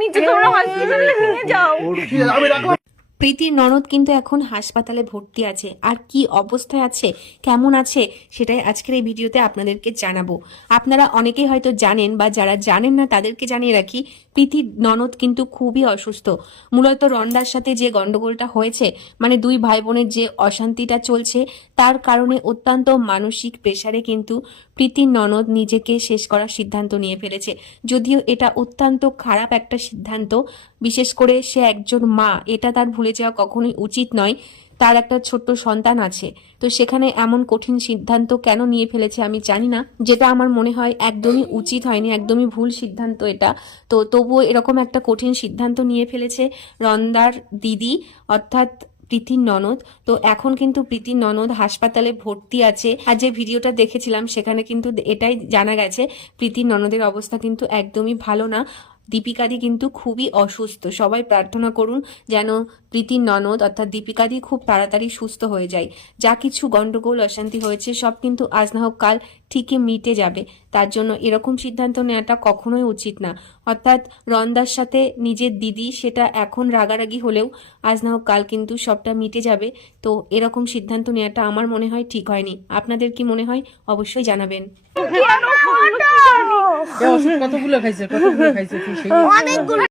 নিচে তোমরা হসপিটালে নিয়ে যাও। প্রীতির ননদ কিন্তু এখন হাসপাতালে ভর্তি আছে, আর কি অবস্থায় আছে, কেমন আছে, সেটাই আজকের এই ভিডিওতে আপনাদেরকে জানাবো। আপনারা অনেকেই হয়তো জানেন, বা যারা জানেন না তাদেরকে জানিয়ে রাখি, প্রীতির ননদ কিন্তু খুবই অসুস্থ। মূলত রন্দার সাথে যে গন্ডগোলটা হয়েছে, মানে দুই ভাই বোনের যে অশান্তিটা চলছে, তার কারণে অত্যন্ত মানসিক প্রেসারে কিন্তু প্রীতির ননদ নিজেকে শেষ করার সিদ্ধান্ত নিয়ে ফেলেছে। যদিও এটা অত্যন্ত খারাপ একটা সিদ্ধান্ত, বিশেষ করে সে একজন মা, এটা তার ভুলে যাওয়া কখনোই উচিত নয়। তার একটা ছোট্ট সন্তান আছে, তো সেখানে এমন কঠিন সিদ্ধান্ত কেন নিয়ে ফেলেছে আমি জানি না, যেটা আমার মনে হয় একদমই উচিত হয়নি, একদমই ভুল সিদ্ধান্ত এটা। তো তবুও এরকম একটা কঠিন সিদ্ধান্ত নিয়ে ফেলেছে রন্দার দিদি, অর্থাৎ প্রীতির ননদ। তো এখন কিন্তু প্রীতির ননদ হাসপাতালে ভর্তি আছে, আর যে ভিডিওটা দেখেছিলাম সেখানে কিন্তু এটাই জানা গেছে, প্রীতির ননদের অবস্থা কিন্তু একদমই ভালো না। দীপিকাদি কিন্তু খুবই অসুস্থ। সবাই প্রার্থনা করুন যেন প্রীতির ননদ অর্থাৎ দীপিকাদি খুব তাড়াতাড়ি সুস্থ হয়ে যায়। যা কিছু গন্ডগোল অশান্তি হয়েছে সব কিন্তু আজ না হোক কাল ঠিকই মিটে যাবে। তার জন্য এরকম সিদ্ধান্ত নেওয়াটা কখনোই উচিত না। অর্থাৎ রন্দার সাথে নিজের দিদি, সেটা এখন রাগারাগি হলেও আজ না হোক কাল কিন্তু সবটা মিটে যাবে। তো এরকম সিদ্ধান্ত নেওয়াটা আমার মনে হয় ঠিক হয়নি। আপনাদের কি মনে হয় অবশ্যই জানাবেন। কতগুলো খাইছে, কতগুলো খাইছে, অনেকগুলো